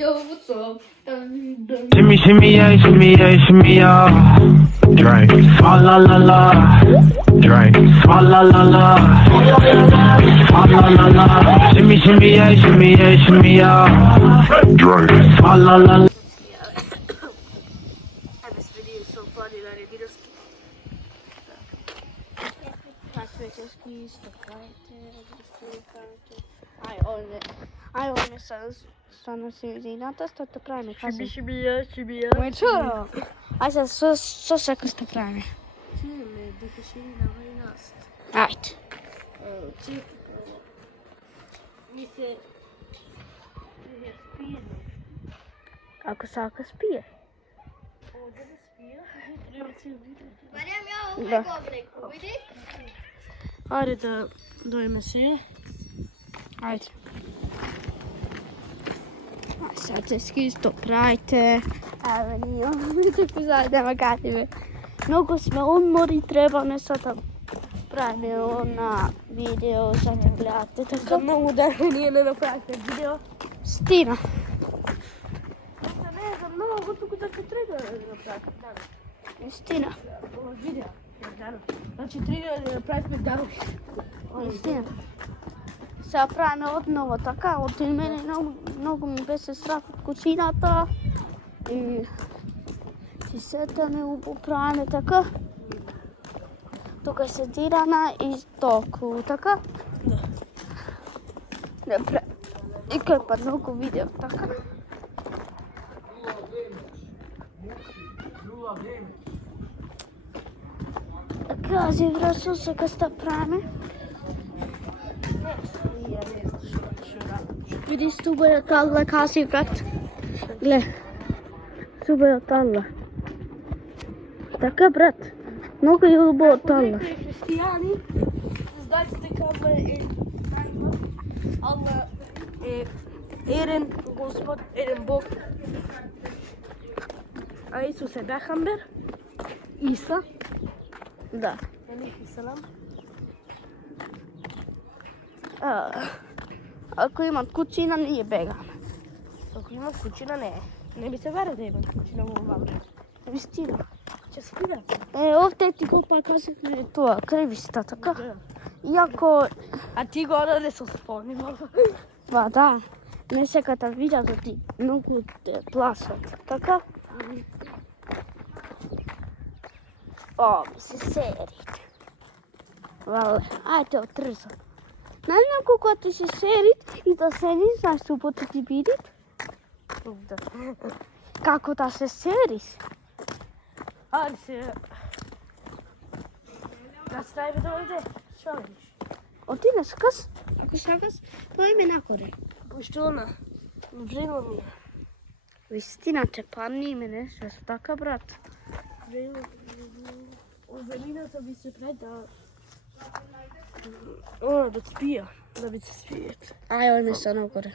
Yo, what's up? Shimmy, shimmy, yeah, shimmy, yeah, shimmy, yeah. Drink, swalla la la. Drink, swalla la la. Swalla la la. Shimmy, shimmy, yeah, shimmy, yeah, shimmy, yeah. Drink, swalla la la. This video is so funny that I did a ski. Ai, olha só no ciúzinho, sta pravime. Shibija. Moj čuro. Aj sad, što čeka sta pravime? Čime, dok še na vajnast. Ajde. Čip. Mi se... Ako Saka spije. Ovdje da spija. Treba cijel vidjeti. Mariam, ja Da. ovaj obliku, vidi? Ajde da dojme se. Ajde. A sad se skisto pravite. Evo nije mi tako zajednemo kadime. Mnogo sme odmori, treba me sad da pravimo na video, sad da gledate. Za Tako. mnogo da nije ne napravite video. Stina. Ne, za mnogo tuku da će treba napraviti danas. Stina. Ovo video. Danas. Znači treba da napravite danas. Stina. Sad pravimo odnovo така, от мене много ми беше страх от кучината и си сетаме го поправяме така. Тук е седирана и толкова така. Добре. И как много видео така. Така, си връщам се къста правиме. Vidiš, tu bo je talla kasi effekt. Gle. Tu bo je talla. Така, брат. Много е убаво тalla. Християни, знаете дека Allah е најмар. Allah е еден Господ, еден Бог. А Исус е Бехамбер. Иса. Да. Алейхи салам. Ако имат кучина, ние бегаме. Ако има кучина, не би се верил да има кучина во ова време. Вистина. Ќе спира. Овде ти го показахме тоа, кревиста, така. Иако, А ти го одаде со спомнимо. ба да, не секата видя да ти многу те плашат, така. О, ми се серит. Вале, ајде отрза. Најдам колко се серит и да седи за субота ти видит. Да. Како да се сериш? Ајде се... Настави да оде. Што видиш? Оти не сакаш? Ако сакаш, поиме накоре. Пошто она? Вредно ми е. Вистина, че падни мене, што така, брат. Вредно. Овелината би се пред да... О, да спија. Да би се спијат. Ај, ојме се накоре.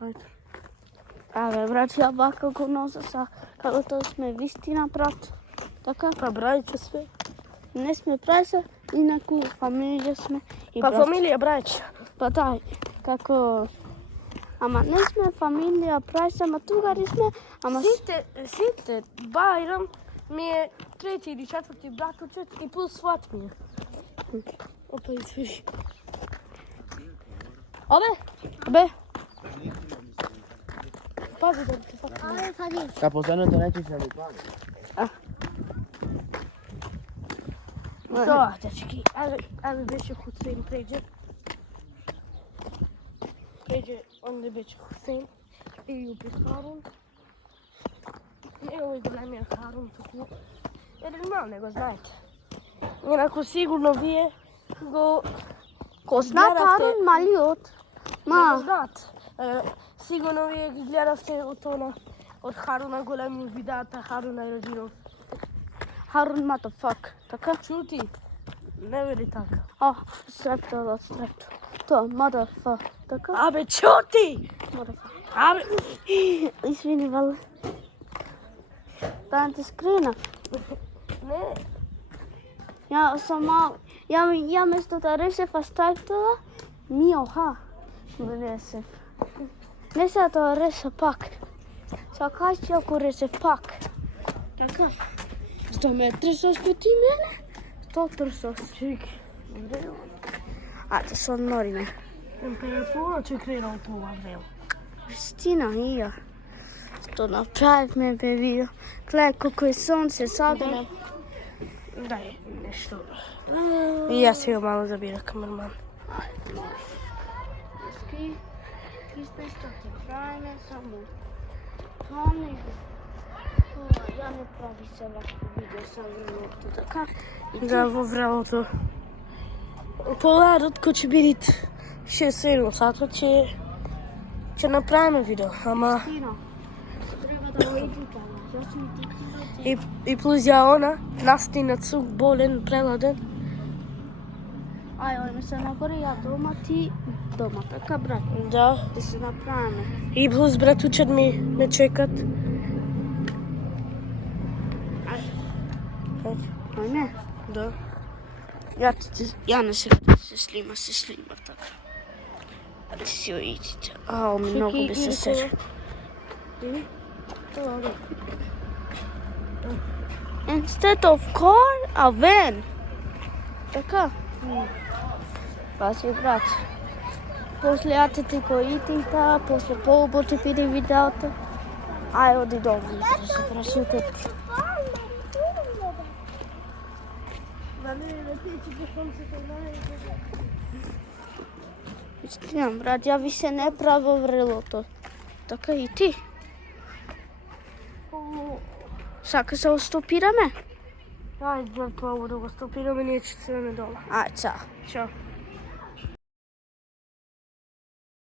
Ајде. Абе, брат, ја вака го носа са, како тоа сме вистина, брат. Така? Па брајче све. Не сме прајса, инаку фамилија сме и Па брат. фамилија брајче. Па тај, како... Ама не сме фамилија прајса, ама тугари сме, ама... Сите, Бајрам ми е трети или четврти братучет и плюс сват ми е. Опа, извини. Абе, Бе, пази да те факам. ајде сади. Ca последното рече ќе ви пази. Тоа, дечки, ајде беше Хусейн преđe. Преđe, онде беше Хусейн и уби Харун. Не овој големиот Харун, туку еден мал, не го знаете. Инаку сигурно вие го Ко знаат Харун малиот? не го Ма, знаат. Сигурно вие ги гледавте од она, од Харуна големи видеата, Харуна и родинов. Харун motherfuck, така? Чути, не вели така. О, срепто, да срепто. Тоа, motherfuck, така? Абе, чути! Motherfuck. Абе, Извини, вале. Да не те скрина. не. Ја сам мал, ја место да решев астартала, мио ха. Не се. Не се да реша пак. Сега кажи ти ако рече пак. Така. 100 метра со спети мене? 100 трсос. Чеки. Ајде се одмориме. Температура ќе крена од ова време. Вистина, ија. Што направивме бе видео. Гледај колко е сонце сега. Дај нешто. И јас сега мало да биде камерман. Кисте што ти правиме само. Тони. Ја не прави се вакво видео со времето така. Да, во времето. Поларот кој ќе биде 6-7 сата ќе направиме видео, ама Вистина. Треба да го едитаме. Ја сум едитирал. и плюс ја она настинат сук болен, преладен. Ај, ојме се нагоре, ја дома, ти дома, така брат, Да. да се направиме. И плюс братучет ми ме чекат. Ајме, Да. ја не сега да се слима така. Ти си оидите. Ао, ми многу би се сеќа. Instead of car, a van. Така. Пази, брат. После јате ти го идите, после полубо ти биде видеото. Ај, оди дома, да се прашутат. Истина, брат, ја ви се не право врелото. Така и ти. Сака се остопираме? Ајде, брат, това да го стопираме, ние ќе се дома. Ај, цао. Чао.